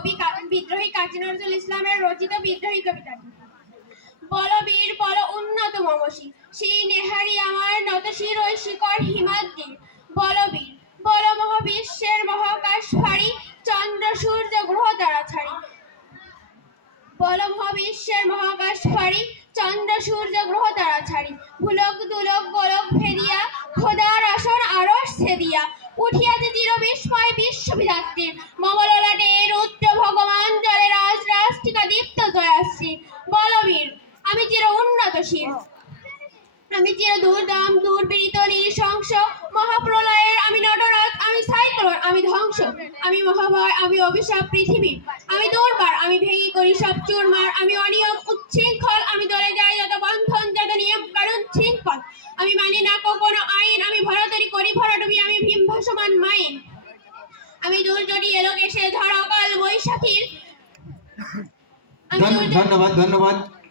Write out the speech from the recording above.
কবি বিদ্রোহী কাজী নজরুল ইসলামের রচিত বিদ্রোহী কবিতাটি। বলবীর বল উন্নত মমশি, সেই নেহারি আমার নত শির ওই শিকর হিমাদ্রির। বলবীর বল মহাবিশ্বের মহাকাশ ফাড়ি, চন্দ্র সূর্য গ্রহ তারা ছাড়ি। বল মহাবিশ্বের মহাকাশ ফাড়ি, চন্দ্র সূর্য গ্রহ তারা ছাড়ি। ভুলক দুলক গোলক ভেদিয়া, খোদার আসন আরশ ছেদিয়া। উঠিয়াছে চির বিস্ময় বিশ্ববিধাত্রীর, মমললাটে রুদ্র ভগবান জলে রাজ রাষ্ট্রিকা দীপ্ত জয়াশ্রী। বলবীর আমি চির উন্নতশীল, আমি চির দুর্দাম দুর্বিনীত নৃশংস। মহাপ্রলয়ের আমি নটরাজ, আমি সাইক্লোন, আমি ধ্বংস। আমি মহাভয়, আমি অভিশাপ পৃথিবীর। আমি দুর্বার, আমি ভেঙে করি সব চুরমার। আমি অনিয়ম উচ্ছৃঙ্খল, আমি দলে যাই যত বন্ধন যত নিয়ম কানুন শৃঙ্খল। আমি মানি না কোনো আইন, আমি ভরাতরি করি ভরাডুবি, আমি ভীম ভাসমান মাইন। আমি দুর্যোগী এলো এসে ঝড় অকাল বৈশাখীর। ধন্যবাদ।